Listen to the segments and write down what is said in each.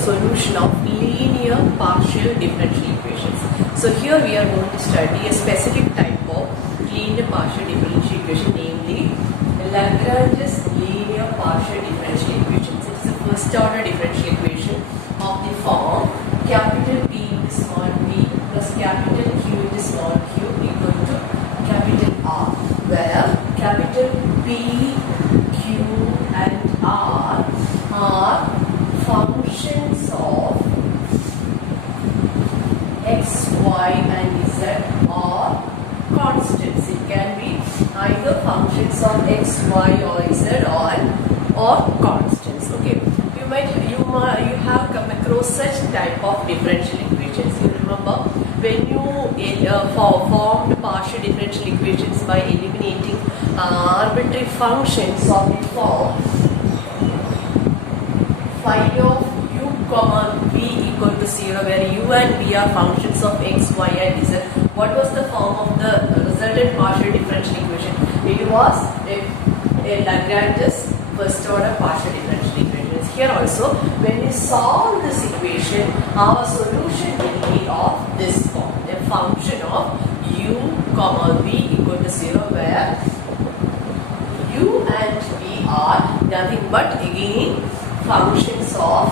solution of linear partial differential equations. So here we are going to study a specific type of linear partial differential equation, namely Langrange's linear partial differential equations. It is a first order differential equation of the form capital P into small p plus capital Q into small q equal to capital R, where capital P, Q and R are functions of x, y and z or constants. It can be either functions of x, y or z or constants. Okay, you have come across such type of differential equations. You remember when you formed partial differential equations by eliminating arbitrary functions of the form phi of u comma v equal to 0, where u and v are functions of x, y and z. What was the form of the resultant partial differential equation? It was a Lagrange's first order partial differential equation. Here also, when we solve this equation, our solution will be of this form, a function of u comma v equal to 0, where u and v are nothing but again functions of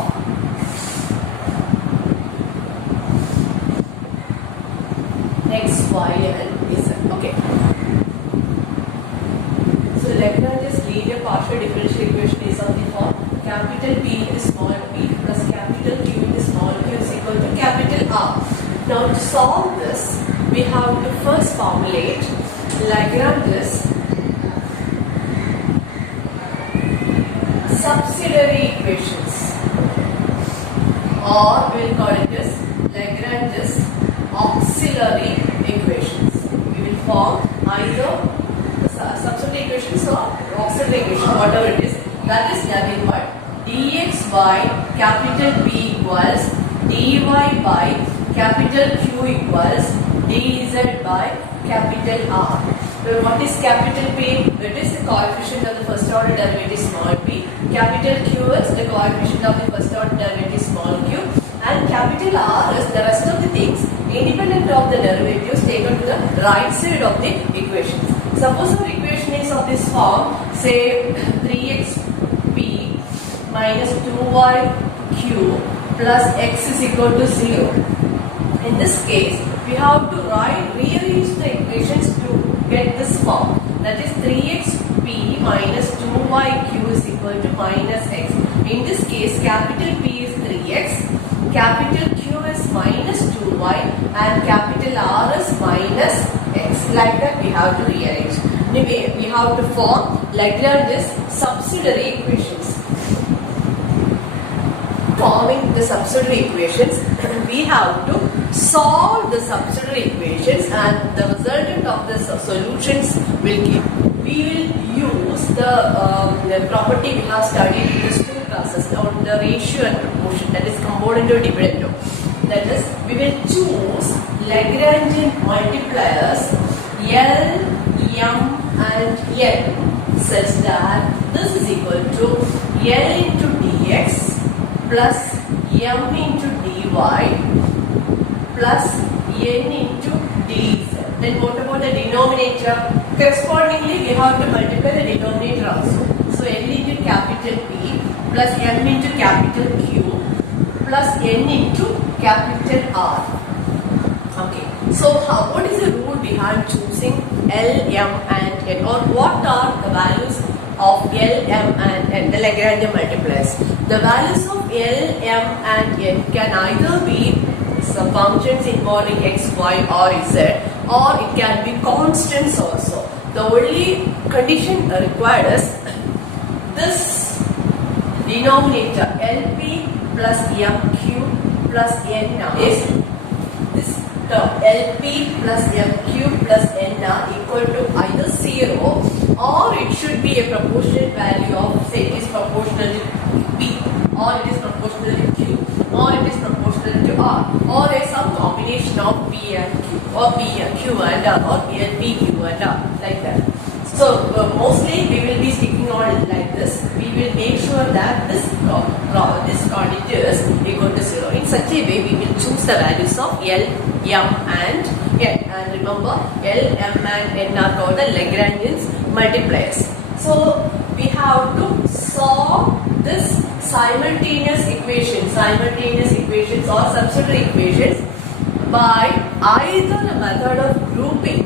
x, y and z. Okay. So Lagrange's linear partial differential equation is of the form capital P into small p plus capital Q into small q is equal to capital R. Now to solve this, we have to first formulate Lagrange's subsidiary equations, or we will call it as Lagrange's auxiliary equations. We will form either subsidiary equations or auxiliary equation, whatever it is. That is nothing but dx by capital P equals dy by capital Q equals dz by capital R. Well, what is capital P? It is the coefficient of the first order derivative small p. Capital Q is the coefficient of the first order derivative small q. And capital R is the rest of the things independent of the derivatives taken to the right side of the equation. Suppose our equation is of this form, say 3xp minus 2yq plus x is equal to 0. In this case, we have to rearrange the equations to get this form. That is 3xp minus 2yq is equal to minus x. In this case, capital P is 3x, capital Q is minus 2y and capital R is minus x. Like that we have to rearrange. Anyway, we have to form Lagrange's subsidiary equations. Forming the subsidiary equations, we have to solve the subsidiary equations and the resultant of the solutions will give. We will use the property we have studied in the school classes on the ratio and proportion, that is component or dividend. That is, we will choose Lagrangian multipliers L, M and N such that this is equal to L into dx plus M into dy plus N into dz. Then what about the denominator? Correspondingly, we have to multiply the denominator also. So L into capital P plus M into capital Q plus N into capital R. Okay. So what is the rule behind choosing L, M and N, or what are the values of L, M and N, the Lagrangian multipliers? The values of L, M and N can either be some functions involving x, y or z, or it can be constants also. The only condition required is this denominator LP plus MQ plus N is this term LP plus MQ plus N are equal to either 0 or it should be a proportional value of, say, it is proportional to P, or it is proportional to Q, or it is proportional to R, or some combination of P and Q, or P and Q and R, or LP, Q and R, like that. So mostly we will be sticking on like this. We will make sure that this quantity is equal to 0. In such a way, we will choose the values of L, M and N. And remember, L, M and N are called the Langrange multipliers. So we have to solve this simultaneous equations or subsidiary equations by either a method of grouping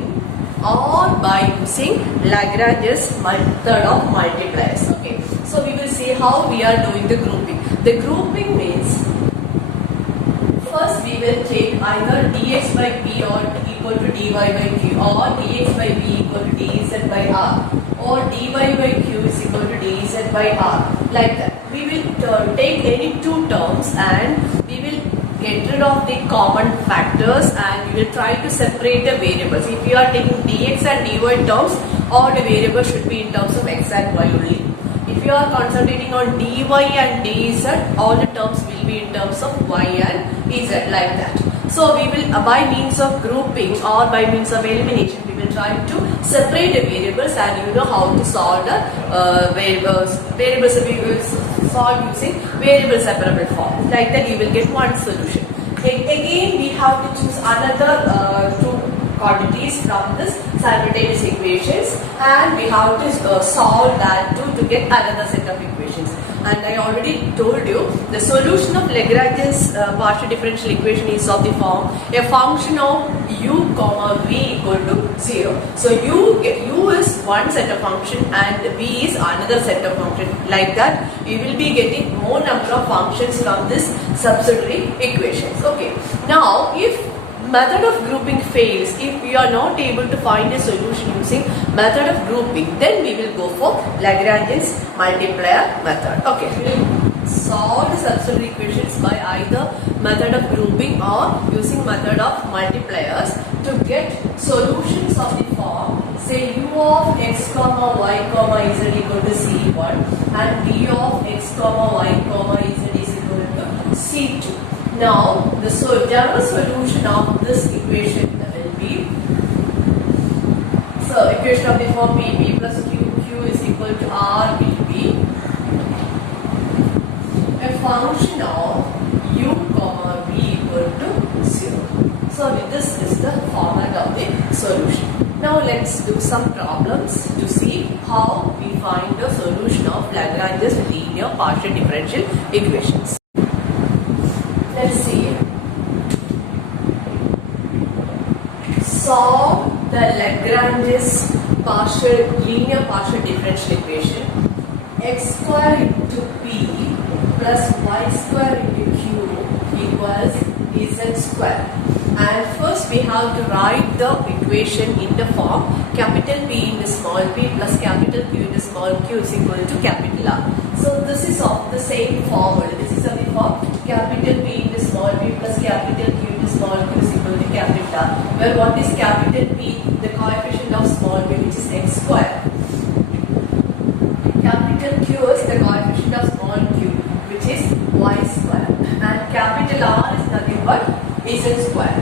or by using Lagrange's method of multipliers. Okay, so we will see how we are doing the grouping. The grouping means first we will take either dx by p or equal to dy by q, or dx by p equal to dz by r, or dy by q is equal to dz by r, like that. We will take any two terms and we will get rid of the common factors and we will try to separate the variables. If you are taking dx and dy terms, all the variables should be in terms of x and y only. If you are concentrating on dy and dz, all the terms will be in terms of y and z, like that. So we will, by means of grouping or by means of elimination, we will try to separate the variables, and you know how to solve the variables. We will solve using variable separable form. Like that, you will get one solution. Again, we have to choose another two quantities from this simultaneous equations, and we have to solve that to get another set of equations. And I already told you the solution of Lagrange's partial differential equation is of the form a function of u comma v equal to 0. So u is one set of function and v is another set of function. Like that, you will be getting more number of functions from this subsidiary equations. Okay. Now, if method of grouping fails, if we are not able to find a solution using method of grouping, then we will go for Lagrange's multiplier method. Okay, we will solve the subsidiary equations by either method of grouping or using method of multipliers to get solutions of the form, say u of x comma y comma z equal to c1 and v of x comma y comma z is equal to c2. Now, the general solution of this equation will be, so equation of the form p plus q is equal to r will be a function of u comma v equal to 0. So this is the format of the solution. Now let's do some problems to see how we find the solution of Lagrange's linear partial differential equations. Let's see. Solve the Lagrange's linear partial differential equation x square into p plus y square into q equals z square. And first we have to write the equation in the form capital P into small p plus capital Q into small q is equal to capital R. So this is of the same formula. This is of the form capital P into small p plus capital Q into small q is equal to capital R. Where what is capital P? The coefficient of small p, which is x square. Capital Q is the coefficient of small q, which is y square. And capital R is nothing but z square.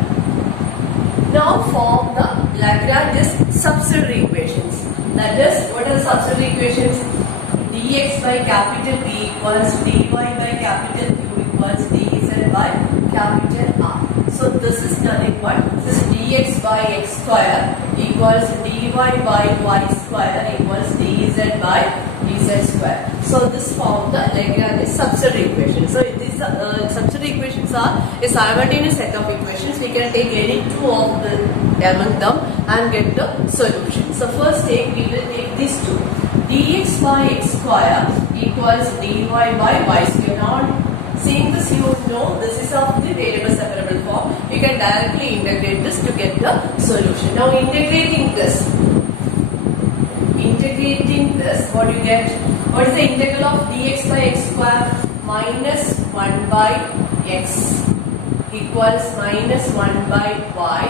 Now form the Lagrange's subsidiary equations. That is, what are the subsidiary equations? Dx by capital P equals dy by capital Q equals dz by capital R. So this is nothing but this dx by x square equals dy by y square equals dz by dz square. So this form the Lagrange's subsidiary equation. So these subsidiary equations are a simultaneous set of equations. We can take any two of among them and get the solution. So first we will take these two. Dx by x square equals dy by y square. Now seeing this, you know this is of the variable separable form. You can directly integrate this to get the solution. Now integrating this, what you get? What is the integral of dx by x square? Minus 1 by x equals minus 1 by y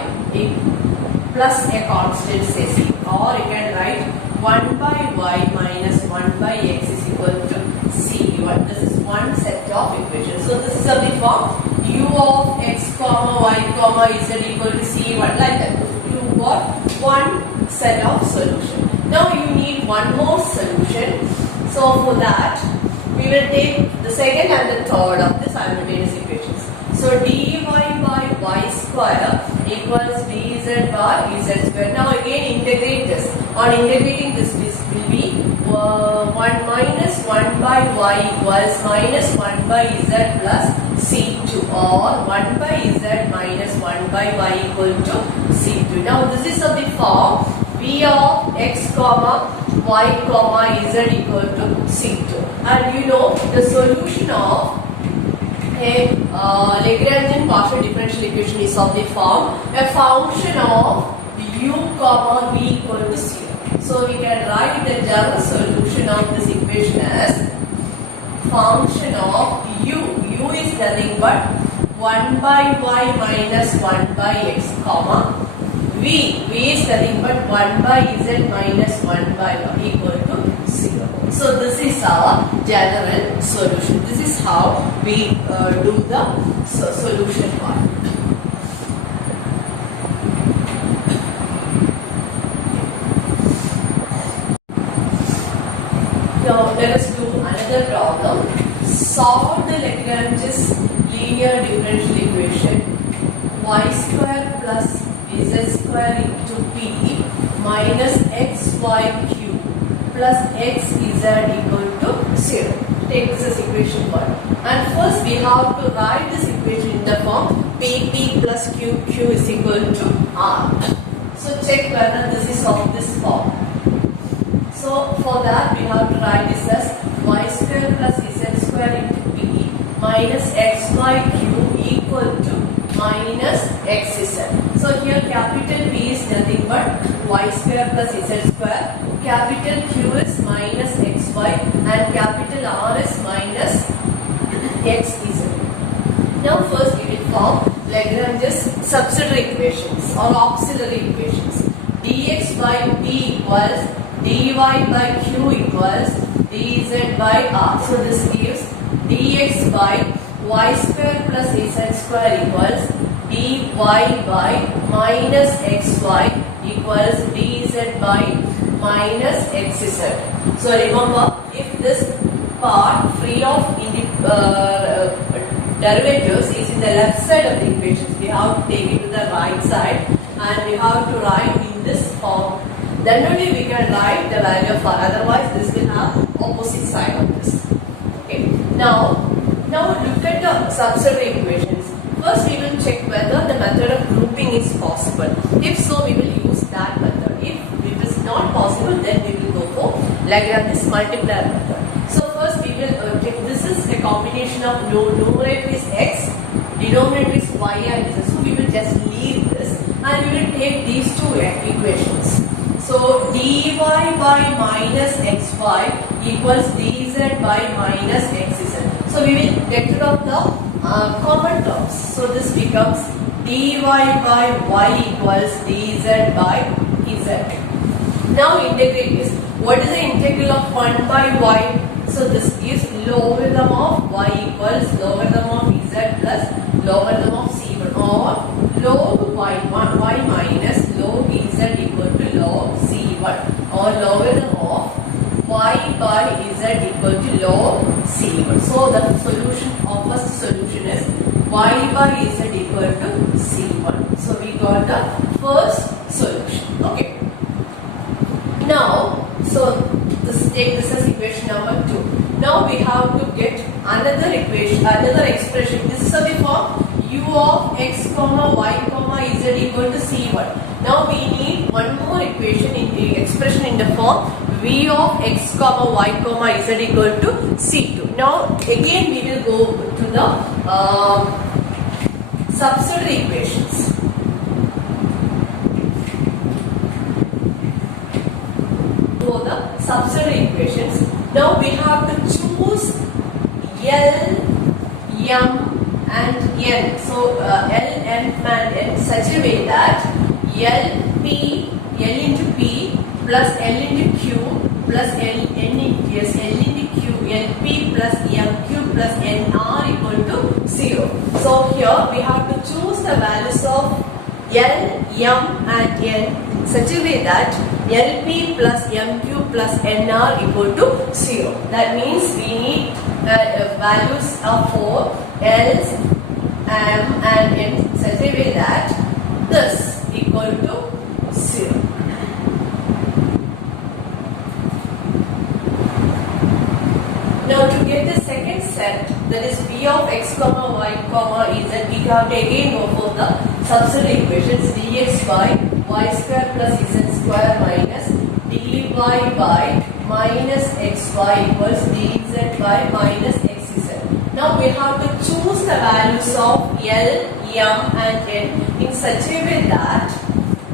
plus a constant say c. Or you can write 1 by y minus 1 by x is equal to c1. This is one set of equations. So this is of the form u of x comma y comma z equal to c1, like that. You got one set of solution. Now you need one more solution. So for that, we will take the second and the third of the simultaneous equations. So dy by y square equals dz by z square. Now again integrate this. On integrating this will be 1 minus 1 by y equals minus 1 by z plus c2, or 1 by z minus 1 by y equal to c2. Now this is of the form v of x comma y comma z equal to c2. And you know the solution of a Lagrangian partial differential equation is of the form a function of u comma v equal to 0. So we can write the general solution of this equation as function of u. U is nothing but 1 by y minus 1 by x comma v. V is nothing but 1 by z minus 1 by y equal to 0. So this is our general solution. This is how we do the solution part. Now let us do another problem. Solve the Lagrange's linear differential equation y square plus z square into p minus xy cube plus xz equal to 0. Take this as equation 1. And first we have to write this equation in the form pp plus q is equal to r. So check whether this is of this form. So for that we have to write this as y square plus z square into p minus xy cube equal to minus xz. So here capital P is nothing but y square plus z square, capital Q is minus xy, and capital R is minus xz. Now first we will form Lagrange's subsidiary equations or auxiliary equations. dx by d equals dy by q equals dz by r. So this gives dx by y square plus z square equals dy by minus xy equals dz by minus xz. So remember, if this part free of derivatives is in the left side of the equations, we have to take it to the right side and we have to write in this form. Then only we can write the value of r. Otherwise, this will have opposite side of this. Okay. Now look at the subsidiary equations. First, we will check whether the method of grouping is possible. If so, we will use that method. If it is not possible, then we will go for Lagrange's multiplier method. So first, we will check. This is a combination of numerator is x, denominator is y, and z. So we will just leave this, and we will take these two equations. So dy by minus xy equals dz by minus xz. So we will get rid of the common terms. So this becomes dy by y equals dz by z. Now integrate this. What is the integral of 1 by y? So this is logarithm of y equals logarithm of z plus logarithm of c1, or log y minus log z equal to log c1, or logarithm of y by z equal to log c1. So the solution of first solution is y by z equal to c1. So we got the first solution. Okay. Now, so take this as equation number 2. Now we have to get another equation, another expression. This is of the form u of x comma y comma z equal to c1. Now we need one more equation in the expression in the form v of x comma y comma z equal to c2. Now again we will go to the subsidiary equations. For the subsidiary equations, now we have to choose L, M and N. So L, M and N such a way that L into P plus L into Q plus L into Q, LP plus MQ plus NR equal to 0. So here we have to choose the values of L, M and N in such a way that LP plus MQ plus NR equal to 0. That means we need values of for L, M and N such a way that this equal to 0. Now to get the second set, that is p of x comma y comma z, we have to again go for the substitute equations dx by y square plus z square minus dy by minus xy equals dz by minus xz. Now we have to choose the values of L, M and N in such a way that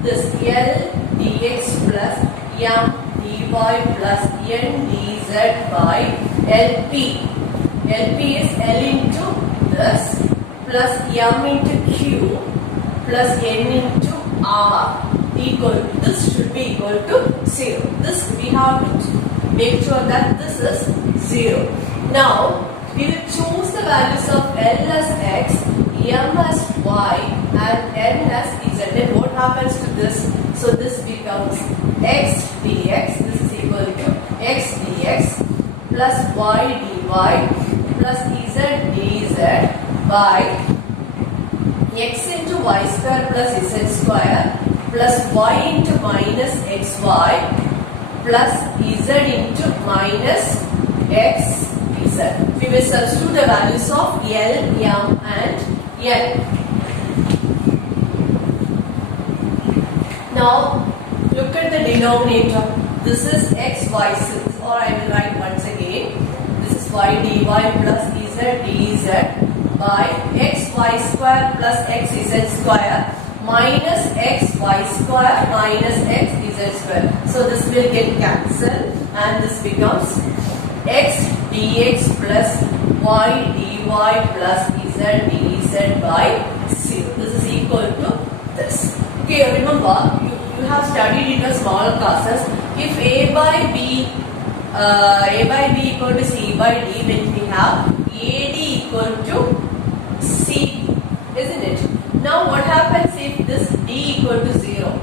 this L dx plus M dy plus N dz by LP. LP is L into this plus M into Q plus N into R equal to, this should be equal to 0. This we have to make sure that this is 0. Now we will choose the values of L as x, M as y and N as z. Then what happens to this? So this becomes x dx, this is equal to x dx plus y dy plus z dz by x into y square plus z square plus y into minus xy plus z into minus xz. We will substitute the values of L, M and N. Now look at the denominator. This is x, y, or I will write once again. This is y dy plus z dz by x y square plus x z square minus x y square minus x z square. So this will get cancelled and this becomes x dx plus y dy plus z dz by 0. This is equal to this. Okay, remember you have studied in the small classes. If A by B equal to C by D, then we have AD equal to C, isn't it? Now what happens if this D equal to 0?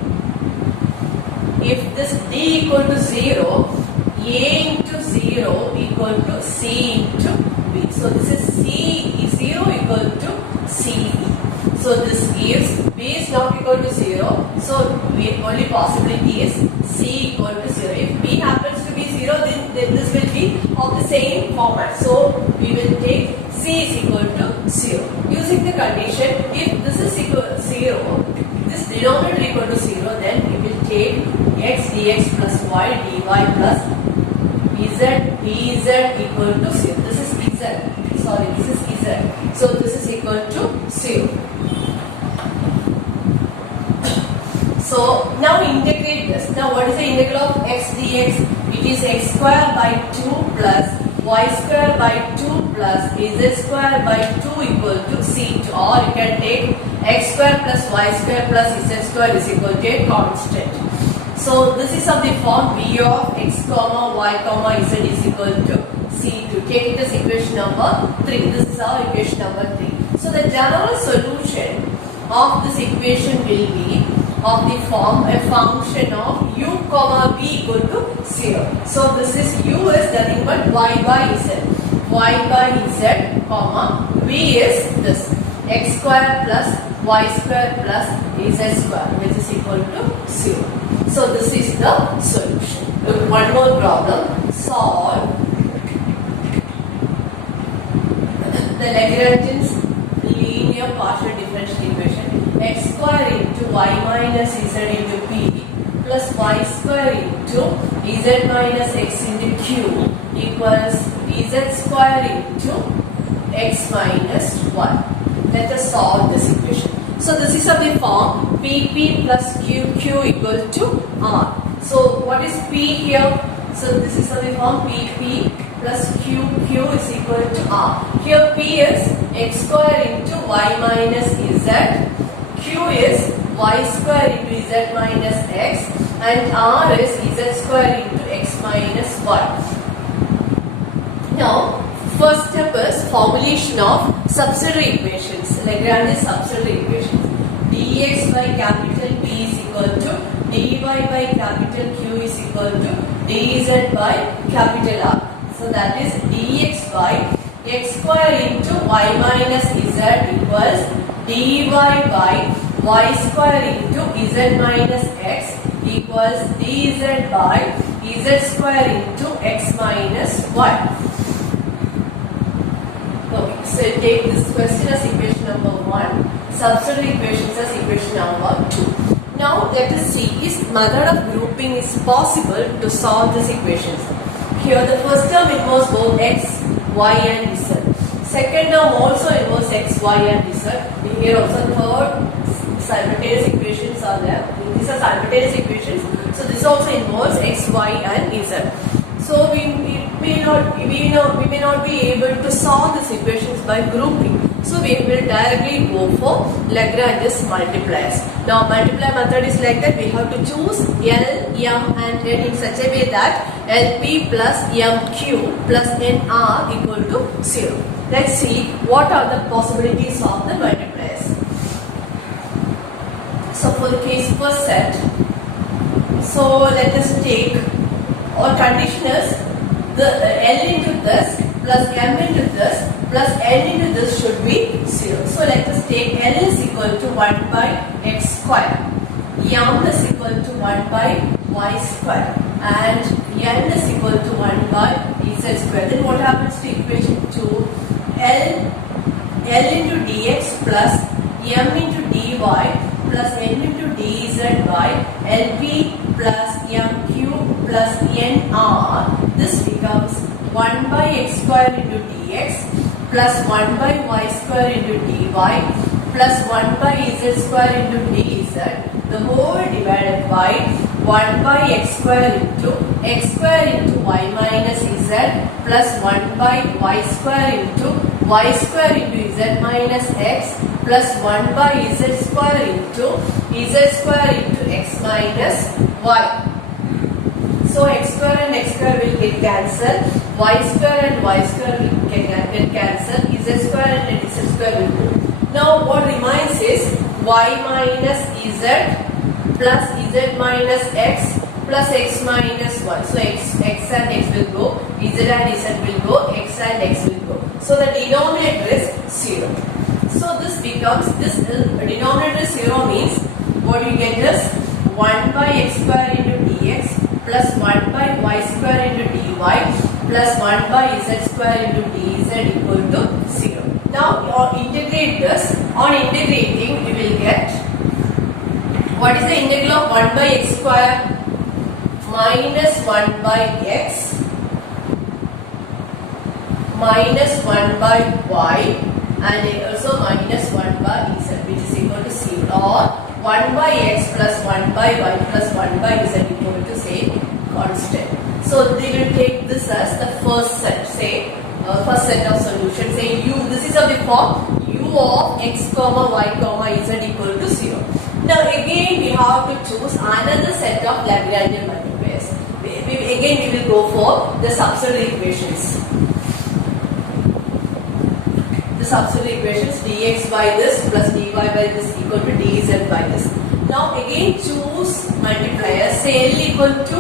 If this D equal to 0, A into 0 equal to C into B. So this is C 0 equal to C. So this gives B is not equal to 0. So only possibility is C equal to 0. If B happens to be 0, then this will be of the same format. So we will take C is equal to 0. Using the condition, if this is equal to 0, this denominator equal to 0, then we will take x dx plus y dy plus z dz equal to 0. This is z. Sorry, this is z. So this is equal to 0. So now integrate this. Now what is the integral of x dx? It is x square by 2 plus y square by 2 plus z square by 2 equal to c, or you can take x square plus y square plus z square is equal to a constant. So this is of the form v of x comma y comma z is equal to c2. Take it as equation number 3. This is our equation number 3. So the general solution of this equation will be of the form a function of u comma v equal to 0. So this is u is nothing but y by z. Y by z comma v is this x square plus y square plus z square, which is equal to 0. So this is the solution. Look, one more problem. Solve the Langrange's linear partial differential equation x square into y minus z into p plus y square into z minus x into q equals z square into x minus 1. Let us solve this equation. So this is of the form pp plus qq equal to r. So what is p here? So this is of the form pp plus qq is equal to r. Here p is x square into y minus z. Q is y square into z minus x and r is z square into x minus 1. Now, first step is formulation of subsidiary equations, Langrange's subsidiary equations. dx by capital P is equal to dy by capital Q is equal to dz by capital R. So that is dx by x square into y minus z equals dy by y square into z minus x equals dz by z square into x minus y. Okay, so take this question as equation number 1, substitute equations as equation number 2. Now let us see if method of grouping is possible to solve these equations. Here the first term involves both x, y and z. Second term also involves x, y and z. Here also third simultaneous equations are there. These are simultaneous equations. So this also involves x, y and z. So we may not be able to solve these equations by grouping. So we will directly go for Lagrange's multipliers. Now multiplier method is like that. We have to choose L, M and N in such a way that LP plus MQ plus NR equal to 0. Let's see what are the possibilities of the multipliers. So for the case first set, so let us take, our condition is the L into this plus M into this plus N into this should be 0. So let us take L is equal to 1 by x square, M is equal to 1 by y square and N is equal to 1 by z square. Then what happens to equation 2? L into dx plus M into dy plus N into dz by LP plus MQ plus NR. This becomes 1 by x square into dx plus 1 by y square into dy plus 1 by z square into dz, the whole divided by 1 by x square into y minus z plus 1 by y square into z minus x plus 1 by z square into x minus y. So x square and x square will get cancelled, y square and y square will get cancelled, z square and z square will go. Now what remains is y minus z plus z minus x plus x minus 1. So x and x will go, z and z will go, x and x will go. So the denominator is 0. So this becomes, this denominator 0 means what you get is 1 by x square into dx plus 1 by y square into dy plus 1 by z square into dz equal to 0. Now integrate this. On integrating we will get, what is the integral of 1 by x square? Minus 1 by x minus 1 by y and also minus 1 by z, which is equal to 0, or 1 by x plus 1 by y plus 1 by z equal to say constant. So they will take this as the first set, say first set of solutions. Say u, this is of the form u of x comma y comma z equal to 0. Now again we have to choose another set of Lagrangian multipliers. Again we will go for the substitute equations. The substitute equations, dx by this plus dy by this equal to dz by this. Now again choose multipliers. Say L equal to,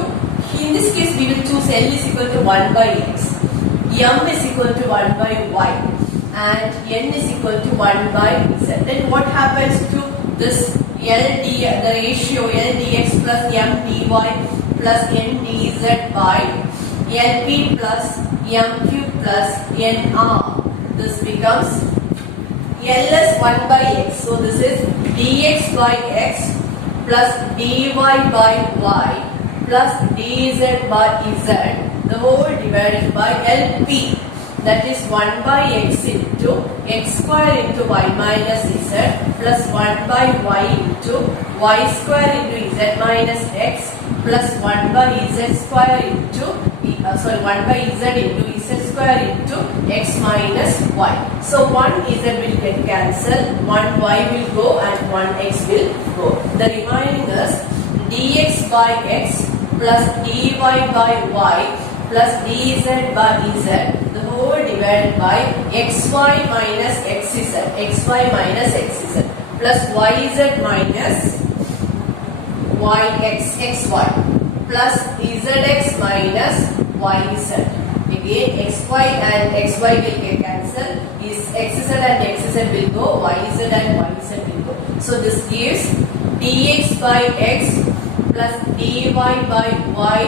in this case we will choose L is equal to 1 by x, M is equal to 1 by y and N is equal to 1 by z. Then what happens to this L d, the ratio L dx plus M dy plus N dz by LP plus MQ plus NR? This becomes L is 1 by x. So this is dx by x plus dy by y plus dz by z, the whole divided by LP, that is 1 by x into x square into y minus z plus 1 by y into y square into z minus x plus 1 by z square into 1 by z into z square into x minus y. So 1 z will get cancelled, 1 y will go and 1 x will go. The remaining is dx by x plus dy by y plus dz by z, the whole divided by xy minus xz plus yz minus yx xy plus zx minus yz. Again xy and xy will get cancelled. Is xz and xz will go, yz and yz will go. So this gives dx by x plus dy by y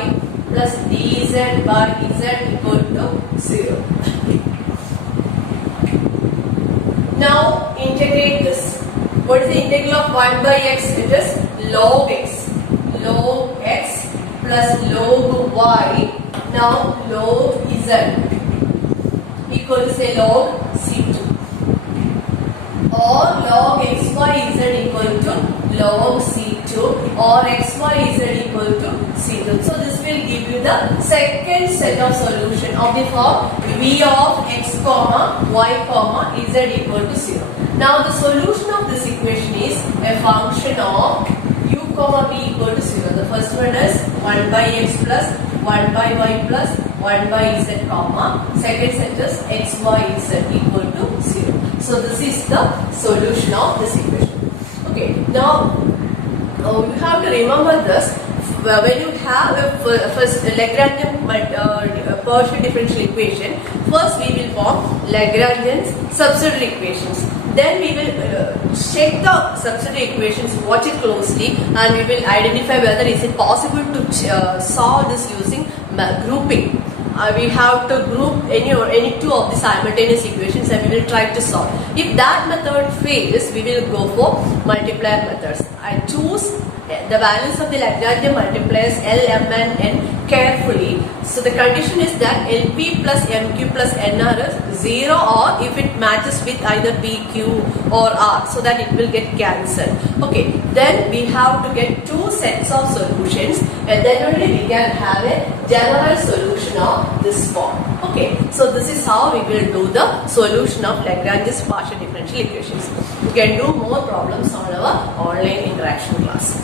plus dz by z equal to 0. Now integrate this. What is the integral of 1 by x? It is log x. Log x plus log y. Now log z equal to say log c2. Or log xyz equal to log c2 or xyz equal to c2. So this will give you the second set of solution of the form v of x comma y comma z equal to 0. Now the solution of this equation is a function of u comma v equal to 0. The first one is 1 by x plus 1 by y plus 1 by z comma. Second set is x y z equal to 0. So this is the solution of this equation. Okay, now you have to remember this. When you have a first Lagrangian partial differential equation, first we will form Lagrangian subsidiary equations. Then we will check the subsidiary equations, watch it closely, and we will identify whether is it possible to solve this using grouping. We have to group any two of the simultaneous equations and we will try to solve. If that method fails, we will go for multiplier methods. I choose the values of the Lagrangian multipliers L, M and N carefully. So the condition is that LP plus MQ plus NR is 0 or if it matches with either PQ or R, so that it will get cancelled. Okay, then we have to get two sets of solutions and then only we can have a general solution of this form. Okay, so this is how we will do the solution of Lagrange's partial differential equations. We can do more problems on our online interaction class.